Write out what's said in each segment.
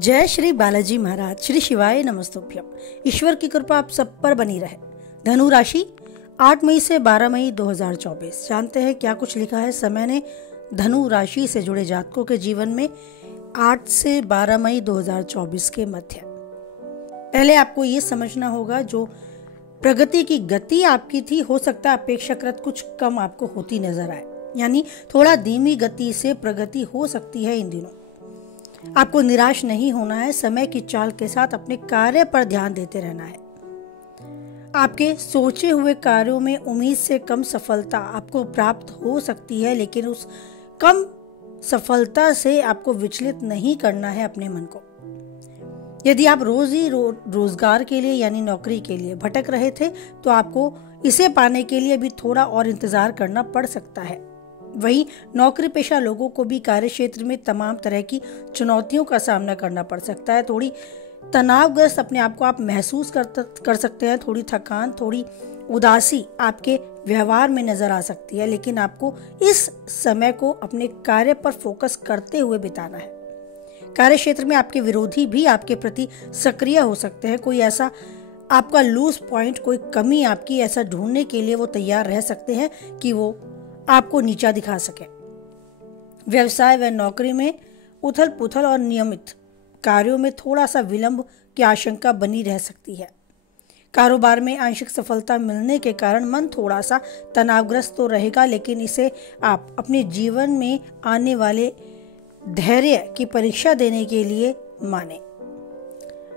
जय श्री बालाजी महाराज। श्री शिवाय नमस्तुभ्यम। ईश्वर की कृपा आप सब पर बनी रहे। धनु राशि 8 मई से 12 मई 2024। जानते हैं क्या कुछ लिखा है समय ने धनु राशि से जुड़े जातकों के जीवन में 8 से 12 मई 2024 के मध्य। पहले आपको ये समझना होगा, जो प्रगति की गति आपकी थी, हो सकता है अपेक्षाकृत कुछ कम आपको होती नजर आए, यानी थोड़ा धीमी गति से प्रगति हो सकती है इन दिनों। आपको निराश नहीं होना है, समय की चाल के साथ अपने कार्य पर ध्यान देते रहना है। आपके सोचे हुए कार्यों में उम्मीद से कम सफलता आपको प्राप्त हो सकती है, लेकिन उस कम सफलता से आपको विचलित नहीं करना है अपने मन को। यदि आप रोजगार के लिए यानी नौकरी के लिए भटक रहे थे, तो आपको इसे पाने के लिए भी थोड़ा और इंतजार करना पड़ सकता है। वहीं नौकरी पेशा लोगों को भी कार्य क्षेत्र में तमाम तरह की चुनौतियों का सामना करना पड़ सकता है। थोड़ी तनावग्रस्त अपने आप को आप महसूस कर सकते हैं। थोड़ी थकान, थोड़ी उदासी आपके व्यवहार में नजर आ सकती है, लेकिन आपको इस समय को अपने कार्य पर फोकस करते हुए बिताना है। कार्य क्षेत्र में आपके विरोधी भी आपके प्रति सक्रिय हो सकते हैं। कोई ऐसा आपका लूज पॉइंट, कोई कमी आपकी ऐसा ढूंढने के लिए वो तैयार रह सकते हैं कि वो आपको नीचा दिखा सके। व्यवसाय व नौकरी में उथल पुथल और नियमित कार्यों में थोड़ा सा विलंब की आशंका बनी रह सकती है। कारोबार में आंशिक सफलता मिलने के कारण मन थोड़ा सा तनावग्रस्त तो रहेगा, लेकिन इसे आप अपने जीवन में आने वाले धैर्य की परीक्षा देने के लिए माने।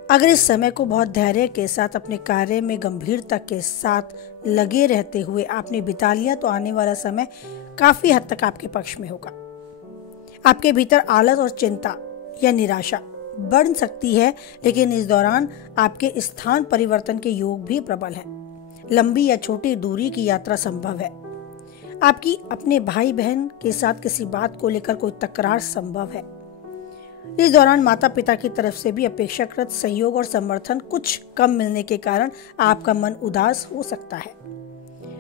अगर इस समय को बहुत धैर्य के साथ अपने कार्य में गंभीरता के साथ लगे रहते हुए आपने बिता लिया, तो आने वाला समय काफी हद तक आपके पक्ष में होगा। आपके भीतर आलस और चिंता या निराशा बढ़ सकती है, लेकिन इस दौरान आपके स्थान परिवर्तन के योग भी प्रबल हैं। लंबी या छोटी दूरी की यात्रा संभव है। आपकी अपने भाई बहन के साथ किसी बात को लेकर कोई तकरार संभव है। इस दौरान माता पिता की तरफ से भी अपेक्षाकृत सहयोग और समर्थन कुछ कम मिलने के कारण आपका मन उदास हो सकता है।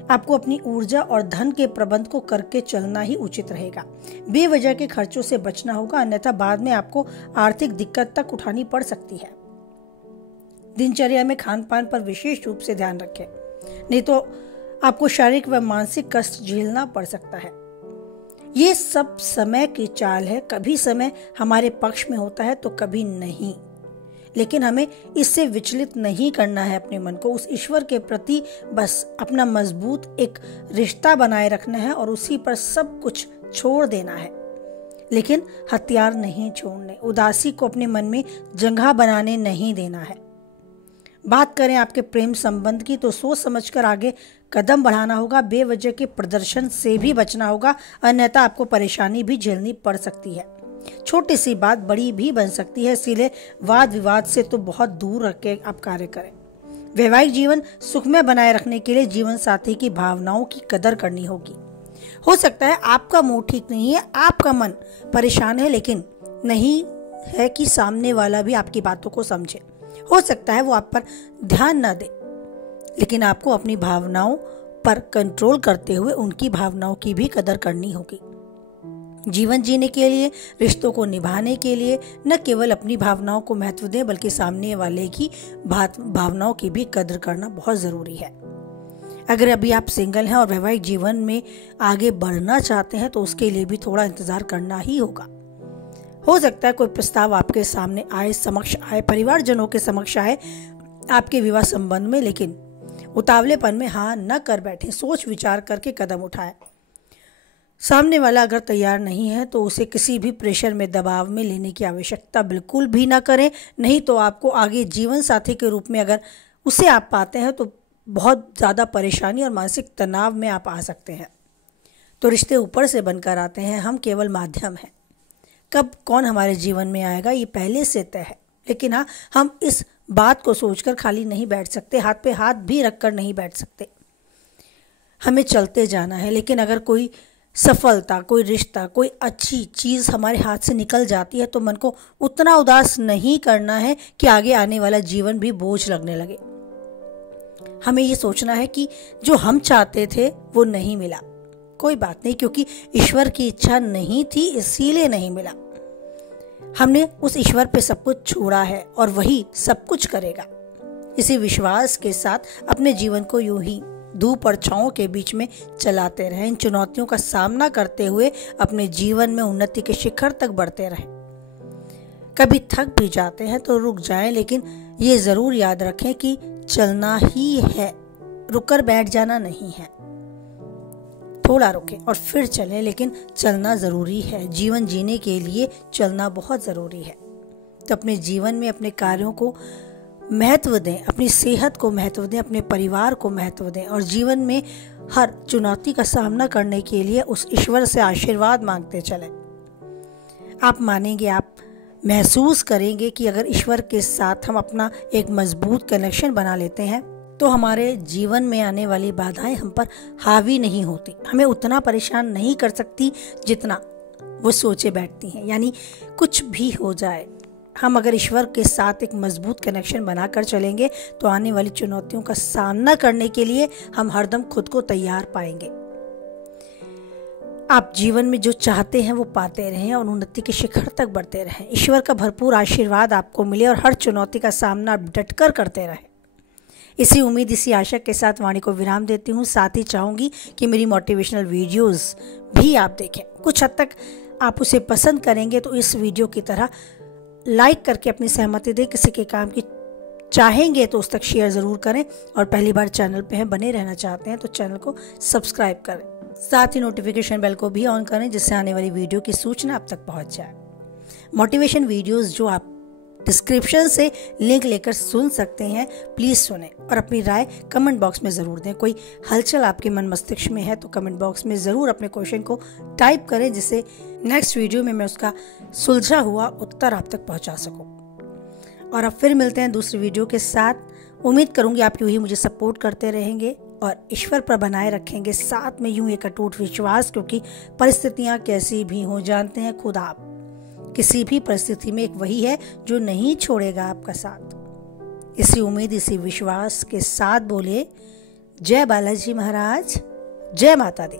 आपको अपनी ऊर्जा और धन के प्रबंध को करके चलना ही उचित रहेगा। बेवजह के खर्चों से बचना होगा, अन्यथा बाद में आपको आर्थिक दिक्कत तक उठानी पड़ सकती है। दिनचर्या में खान पान पर विशेष रूप से ध्यान रखें, नहीं तो आपको शारीरिक व मानसिक कष्ट झेलना पड़ सकता है। ये सब समय की चाल है, कभी समय हमारे पक्ष में होता है तो कभी नहीं, लेकिन हमें इससे विचलित नहीं करना है अपने मन को। उस ईश्वर के प्रति बस अपना मजबूत एक रिश्ता बनाए रखना है और उसी पर सब कुछ छोड़ देना है, लेकिन हथियार नहीं छोड़ने, उदासी को अपने मन में जगह बनाने नहीं देना है। बात करें आपके प्रेम संबंध की, तो सोच समझकर आगे कदम बढ़ाना होगा। बेवजह के प्रदर्शन से भी बचना होगा, अन्यथा आपको परेशानी भी झेलनी पड़ सकती है। छोटी सी बात बड़ी भी बन सकती है, इसीलिए वाद विवाद से तो बहुत दूर रख के आप कार्य करें। वैवाहिक जीवन सुखमय बनाए रखने के लिए जीवन साथी की भावनाओं की कदर करनी होगी। हो सकता है आपका मूड ठीक नहीं है, आपका मन परेशान है, लेकिन नहीं है कि सामने वाला भी आपकी बातों को समझे। हो सकता है वो आप पर ध्यान न दे, लेकिन आपको अपनी भावनाओं पर कंट्रोल करते हुए उनकी भावनाओं की भी कदर करनी होगी। जीवन जीने के लिए, रिश्तों को निभाने के लिए न केवल अपनी भावनाओं को महत्व दें, बल्कि सामने वाले की भावनाओं की भी कदर करना बहुत जरूरी है। अगर अभी आप सिंगल हैं और वैवाहिक जीवन में आगे बढ़ना चाहते हैं, तो उसके लिए भी थोड़ा इंतजार करना ही होगा। हो सकता है कोई प्रस्ताव आपके सामने आए, समक्ष आए, परिवारजनों के समक्ष आए आपके विवाह संबंध में, लेकिन उतावलेपन में हाँ न कर बैठे, सोच विचार करके कदम उठाए। सामने वाला अगर तैयार नहीं है तो उसे किसी भी प्रेशर में, दबाव में लेने की आवश्यकता बिल्कुल भी ना करें। नहीं तो आपको आगे जीवन साथी के रूप में अगर उसे आप पाते हैं, तो बहुत ज़्यादा परेशानी और मानसिक तनाव में आप आ सकते हैं। तो रिश्ते ऊपर से बनकर आते हैं, हम केवल माध्यम हैं। कब कौन हमारे जीवन में आएगा ये पहले से तय है, लेकिन हाँ, हम इस बात को सोचकर खाली नहीं बैठ सकते, हाथ पे हाथ भी रखकर नहीं बैठ सकते। हमें चलते जाना है, लेकिन अगर कोई सफलता, कोई रिश्ता, कोई अच्छी चीज़ हमारे हाथ से निकल जाती है, तो मन को उतना उदास नहीं करना है कि आगे आने वाला जीवन भी बोझ लगने लगे। हमें ये सोचना है कि जो हम चाहते थे वो नहीं मिला, कोई बात नहीं, क्योंकि ईश्वर की इच्छा नहीं थी इसीलिए नहीं मिला। हमने उस ईश्वर पे सब कुछ छोड़ा है और वही सब कुछ करेगा। इसी विश्वास के साथ अपने जीवन को यूं ही धूप और छांव के बीच में चलाते रहें। इन चुनौतियों का सामना करते हुए अपने जीवन में उन्नति के शिखर तक बढ़ते रहें। कभी थक भी जाते हैं तो रुक जाएं, लेकिन ये जरूर याद रखें कि चलना ही है, रुककर बैठ जाना नहीं है। थोड़ा रुके और फिर चलें, लेकिन चलना जरूरी है। जीवन जीने के लिए चलना बहुत जरूरी है। तो अपने जीवन में अपने कार्यों को महत्व दें, अपनी सेहत को महत्व दें, अपने परिवार को महत्व दें और जीवन में हर चुनौती का सामना करने के लिए उस ईश्वर से आशीर्वाद मांगते चलें। आप मानेंगे, आप महसूस करेंगे कि अगर ईश्वर के साथ हम अपना एक मजबूत कनेक्शन बना लेते हैं तो हमारे जीवन में आने वाली बाधाएं हम पर हावी नहीं होती, हमें उतना परेशान नहीं कर सकती जितना वो सोचे बैठती हैं। यानी कुछ भी हो जाए, हम अगर ईश्वर के साथ एक मजबूत कनेक्शन बनाकर चलेंगे तो आने वाली चुनौतियों का सामना करने के लिए हम हरदम खुद को तैयार पाएंगे। आप जीवन में जो चाहते हैं वो पाते रहें और उन्नति के शिखर तक बढ़ते रहें। ईश्वर का भरपूर आशीर्वाद आपको मिले और हर चुनौती का सामना डटकर करते रहें। इसी उम्मीद, इसी आशा के साथ वाणी को विराम देती हूँ। साथ ही चाहूँगी कि मेरी मोटिवेशनल वीडियोस भी आप देखें। कुछ हद तक आप उसे पसंद करेंगे तो इस वीडियो की तरह लाइक करके अपनी सहमति दें। किसी के काम की चाहेंगे तो उस तक शेयर ज़रूर करें और पहली बार चैनल पे हैं, बने रहना चाहते हैं तो चैनल को सब्सक्राइब करें। साथ ही नोटिफिकेशन बेल को भी ऑन करें जिससे आने वाली वीडियो की सूचना आप तक पहुंच जाए। मोटिवेशन वीडियोस जो आप डिस्क्रिप्शन से लिंक लेकर सुन सकते हैं, प्लीज़ सुने और अपनी राय कमेंट बॉक्स में ज़रूर दें। कोई हलचल आपके मन मस्तिष्क में है तो कमेंट बॉक्स में ज़रूर अपने क्वेश्चन को टाइप करें जिससे नेक्स्ट वीडियो में मैं उसका सुलझा हुआ उत्तर आप तक पहुंचा सकूं। और अब फिर मिलते हैं दूसरी वीडियो के साथ। उम्मीद करूंगी आप यूं ही मुझे सपोर्ट करते रहेंगे और ईश्वर पर बनाए रखेंगे साथ में यूं एक अटूट विश्वास, क्योंकि परिस्थितियां कैसी भी हों, जानते हैं खुद आप किसी भी परिस्थिति में एक वही है जो नहीं छोड़ेगा आपका साथ। इसी उम्मीद, इसी विश्वास के साथ बोले जय बालाजी महाराज, जय माता दी।